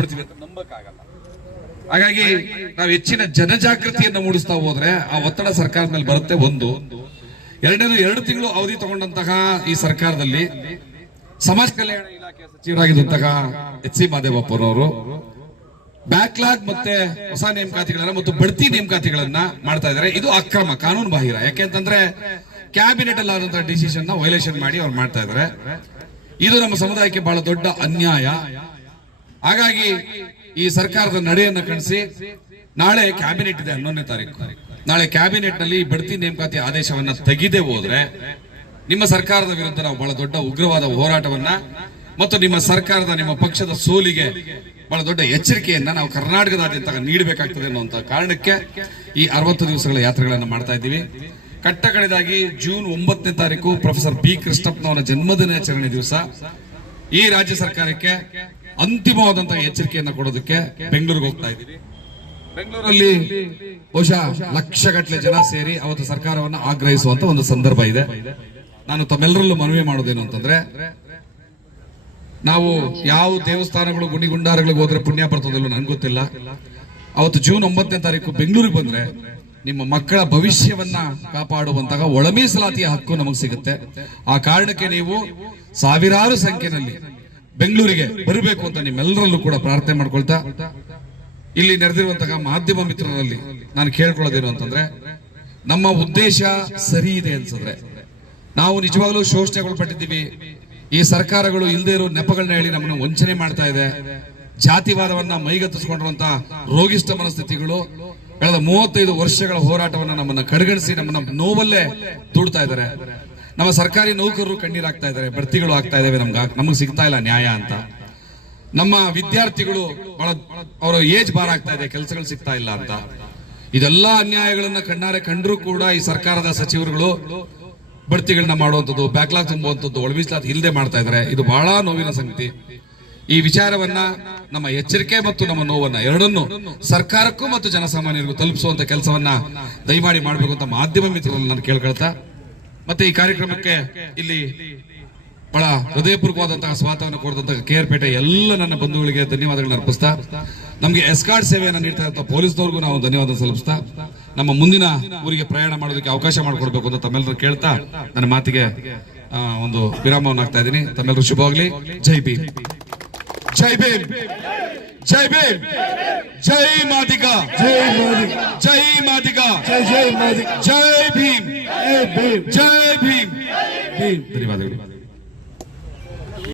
ಬಿಡ್ತೀವಿ ಅಂತ ನಂಬಕ್ಕಾಗಲ್ಲ. ಹಾಗಾಗಿ ನಾವು ಹೆಚ್ಚಿನ ಜನಜಾಗೃತಿಯನ್ನು ಮೂಡಿಸ್ತಾ ಹೋದ್ರೆ ಆ ಒತ್ತಡ ಸರ್ಕಾರದ ಮೇಲೆ ಬರುತ್ತೆ. ಒಂದು ಎರಡನೇದು, 2 ತಿಂಗಳು ಅವಧಿ ತಗೊಂಡಂತಹ ಈ ಸರ್ಕಾರದಲ್ಲಿ ಸಮಾಜ ಕಲ್ಯಾಣ ಇಲಾಖೆ ಸಚಿವರಾಗಿದ್ದಂತಹ HC ಮಾದೇವಪ್ಪನವರು ಬ್ಯಾಕ್ಲಾಗ್ ಮತ್ತೆ ಹೊಸ ನೇಮಕಾತಿಗಳನ್ನ ಮತ್ತು ಬಡ್ತಿ ನೇಮಕಾತಿಗಳನ್ನ ಮಾಡ್ತಾ ಇದ್ದಾರೆ. ಇದು ಅಕ್ರಮ, ಕಾನೂನು ಬಾಹಿರ. ಯಾಕೆಂತಂದ್ರೆ ಕ್ಯಾಬಿನೆಟ್ ಅಲ್ಲಿ ಆದಂತಹ ಡಿಸಿಷನ್ ನ ವೈಲೇಷನ್ ಮಾಡಿ ಅವ್ರು ಮಾಡ್ತಾ ಇದ್ದಾರೆ. ಇದು ನಮ್ಮ ಸಮುದಾಯಕ್ಕೆ ಬಹಳ ದೊಡ್ಡ ಅನ್ಯಾಯ. ಹಾಗಾಗಿ ಈ ಸರ್ಕಾರದ ನಡೆಯನ್ನು ಕಣಿಸಿ ನಾಳೆ ಕ್ಯಾಬಿನೆಟ್ ಇದೆ 11ನೇ ತಾರೀಕು. ನಾಳೆ ಕ್ಯಾಬಿನೆಟ್ ನಲ್ಲಿ ಬಡ್ತಿ ನೇಮಕಾತಿ ಆದೇಶವನ್ನ ತೆಗೆದೇ ಹೋದ್ರೆ ನಿಮ್ಮ ಸರ್ಕಾರದ ವಿರುದ್ಧ ನಾವು ಬಹಳ ದೊಡ್ಡ ಉಗ್ರವಾದ ಹೋರಾಟವನ್ನ ಮತ್ತು ನಿಮ್ಮ ಸರ್ಕಾರದ, ನಿಮ್ಮ ಪಕ್ಷದ ಸೋಲಿಗೆ ಬಹಳ ದೊಡ್ಡ ಎಚ್ಚರಿಕೆಯನ್ನ ನಾವು ಕರ್ನಾಟಕದಾದ್ಯಂತ ನೀಡಬೇಕಾಗ್ತದೆ ಅನ್ನುವಂತ ಕಾರಣಕ್ಕೆ ಈ 60 ದಿವಸಗಳ ಯಾತ್ರೆಗಳನ್ನು ಮಾಡ್ತಾ ಇದ್ದೀವಿ. ಕಟ್ಟಕಡೆದಾಗಿ ಜೂನ್ 9ನೇ ತಾರೀಕು ಪ್ರೊಫೆಸರ್ ಬಿ ಕೃಷ್ಣಪ್ಪನವರ ಜನ್ಮದಿನಾಚರಣೆ ದಿವಸ ಈ ರಾಜ್ಯ ಸರ್ಕಾರಕ್ಕೆ ಅಂತಿಮವಾದಂತಹ ಎಚ್ಚರಿಕೆಯನ್ನು ಕೊಡೋದಕ್ಕೆ ಬೆಂಗಳೂರಿಗೆ ಹೋಗ್ತಾ ಇದ್ದೀವಿ. ಬೆಂಗಳೂರಲ್ಲಿ ಬಹುಶಃ ಲಕ್ಷಗಟ್ಟಲೆ ಜನ ಸೇರಿ ಅವತ್ತು ಸರ್ಕಾರವನ್ನು ಆಗ್ರಹಿಸುವಂತ ಒಂದು ಸಂದರ್ಭ ಇದೆ. ನಾನು ತಮ್ಮೆಲ್ಲರಲ್ಲೂ ಮನವಿ ಮಾಡೋದೇನು ಅಂತಂದ್ರೆ, ನಾವು ಯಾವ ದೇವಸ್ಥಾನಗಳು ಗುಂಡಿಗುಂಡಾರಗಳಿಗೆ ಹೋದ್ರೆ ಪುಣ್ಯ ಬರ್ತದಲ್ಲೋ ನನ್ಗೆ ಗೊತ್ತಿಲ್ಲ. ಅವತ್ತು ಜೂನ್ 9ನೇ ತಾರೀಕು ಬೆಂಗಳೂರಿಗೆ ಬಂದ್ರೆ ನಿಮ್ಮ ಮಕ್ಕಳ ಭವಿಷ್ಯವನ್ನ ಕಾಪಾಡುವಂತಹ ಒಳ ಮೀಸಲಾತಿಯ ಹಕ್ಕು ನಮಗೆ ಸಿಗುತ್ತೆ. ಆ ಕಾರಣಕ್ಕೆ ನೀವು ಸಾವಿರಾರು ಸಂಖ್ಯೆಯಲ್ಲಿ ಬೆಂಗಳೂರಿಗೆ ಬರಬೇಕು ಅಂತ ನಿಮ್ಮೆಲ್ಲರಲ್ಲೂ ಕೂಡ ಪ್ರಾರ್ಥನೆ ಮಾಡ್ಕೊಳ್ತಾ, ಇಲ್ಲಿ ನೆರೆದಿರುವಂತಹ ಮಾಧ್ಯಮ ಮಿತ್ರರಲ್ಲಿ ನಾನು ಕೇಳ್ಕೊಳ್ಳೋದೇನು ಅಂತಂದ್ರೆ, ನಮ್ಮ ಉದ್ದೇಶ ಸರಿ ಇದೆ ಅನ್ಸಿದ್ರೆ, ನಾವು ನಿಜವಾಗ್ಲೂ ಶೋಷಣೆಗೊಳಪಟ್ಟಿದ್ದೀವಿ, ಈ ಸರ್ಕಾರಗಳು ಇಲ್ಲದೆ ಇರೋ ನೆಪಗಳನ್ನ ಹೇಳಿ ನಮ್ಮನ್ನು ವಂಚನೆ ಮಾಡ್ತಾ ಇದೆ, ಜಾತಿವಾದವನ್ನ ಮೈಗತ್ತಿಸ್ಕೊಂಡಿರುವಂತ ರೋಗಿಷ್ಠ ಮನಸ್ಥಿತಿಗಳು ಕಳೆದ 35 ವರ್ಷಗಳ ಹೋರಾಟವನ್ನ ನಮ್ಮನ್ನ ಕಡೆಗಣಿಸಿ ನಮ್ಮನ್ನ ನೋವಲ್ಲೇ ದೂಡ್ತಾ ಇದ್ದಾರೆ. ನಮ್ಮ ಸರ್ಕಾರಿ ನೌಕರರು ಕಣ್ಣೀರಾಗ್ತಾ ಇದ್ದಾರೆ, ಬಡ್ತಿಗಳು ಆಗ್ತಾ ಇದಾವೆ, ನಮಗೆ ಸಿಗ್ತಾ ಇಲ್ಲ ನ್ಯಾಯ ಅಂತ. ನಮ್ಮ ವಿದ್ಯಾರ್ಥಿಗಳು ಬಹಳ ಅವರ ಏಜ್ ಬಾರ್ ಆಗ್ತಾ ಇದೆ, ಕೆಲಸಗಳು ಸಿಗ್ತಾ ಇಲ್ಲ ಅಂತ. ಇದೆಲ್ಲಾ ಅನ್ಯಾಯಗಳನ್ನ ಕಣ್ಣಾರೆ ಕಂಡ್ರು ಕೂಡ ಈ ಸರ್ಕಾರದ ಸಚಿವರುಗಳು ಬಡ್ತಿಗಳನ್ನ ಮಾಡುವಂಥದ್ದು, ಬ್ಯಾಕ್ಲಾಗ್ ತುಂಬುವಂಥದ್ದು, ಒಳ ಮೀಸಲಾತಿ ಇಲ್ಲದೆ ಮಾಡ್ತಾ ಇದ್ದಾರೆ. ಇದು ಬಹಳ ನೋವಿನ ಸಂಗತಿ. ಈ ವಿಚಾರವನ್ನ, ನಮ್ಮ ಎಚ್ಚರಿಕೆ ಮತ್ತು ನಮ್ಮ ನೋವನ್ನ ಎರಡನ್ನೂ ಸರ್ಕಾರಕ್ಕೂ ಮತ್ತು ಜನಸಾಮಾನ್ಯರಿಗೂ ತಲುಪಿಸುವಂತ ಕೆಲಸವನ್ನ ದಯಮಾಡಿ ಮಾಡಬೇಕು ಅಂತ ಮಾಧ್ಯಮ ಮಿತ್ರರಲ್ಲಿ ನಾನು ಕೇಳ್ಕೊಳ್ತಾ, ಮತ್ತೆ ಈ ಕಾರ್ಯಕ್ರಮಕ್ಕೆ ಇಲ್ಲಿ ಬಹಳ ಹೃದಯಪೂರ್ವಕವಾದಂತಹ ಸ್ವಾಗತವನ್ನು ಕೊಡದಂತಹ KR ಪೇಟೆ ಎಲ್ಲ ನನ್ನ ಬಂಧುಗಳಿಗೆ ಧನ್ಯವಾದಗಳನ್ನ ಅರ್ಪಿಸ್ತಾ, ನಮಗೆ ಎಸ್ಕಾರ್ಟ್ ಸೇವೆಯನ್ನು ನೀಡ್ತಾ ಇರುವಂತಹ ಪೊಲೀಸ್ನವ್ರಿಗೂ ನಾವು ಧನ್ಯವಾದ ಸಲ್ಲಿಸ್ತಾ, ನಮ್ಮ ಮುಂದಿನ ಊರಿಗೆ ಪ್ರಯಾಣ ಮಾಡೋದಕ್ಕೆ ಅವಕಾಶ ಮಾಡಿಕೊಡ್ಬೇಕು ಅಂತ ತಮ್ಮೆಲ್ಲರೂ ಕೇಳ್ತಾ ನನ್ನ ಮಾತಿಗೆ ಒಂದು ವಿರಾಮವನ್ನು ಹಾಕ್ತಾ ಇದ್ದೀನಿ. ತಮ್ಮೆಲ್ಲರೂ ಶುಭವಾಗಲಿ. ಜೈ ಭೀಮ್, ಜೈ ಭೀಮ್, ಜೈ ಭೀಮ್, ಜೈ ಮಾದಿಗಾ, ಜೈ ಮಾದಿಗಾ, ಜೈ ಮಾದಿಗಾ, ಜೈ ಜೈ ಮಾದಿಗಾ, ಜೈ ಭೀಮ್, ಜೈ ಭೀಮ್, ಜೈ ಭೀಮ್. ಧನ್ಯವಾದಗಳು.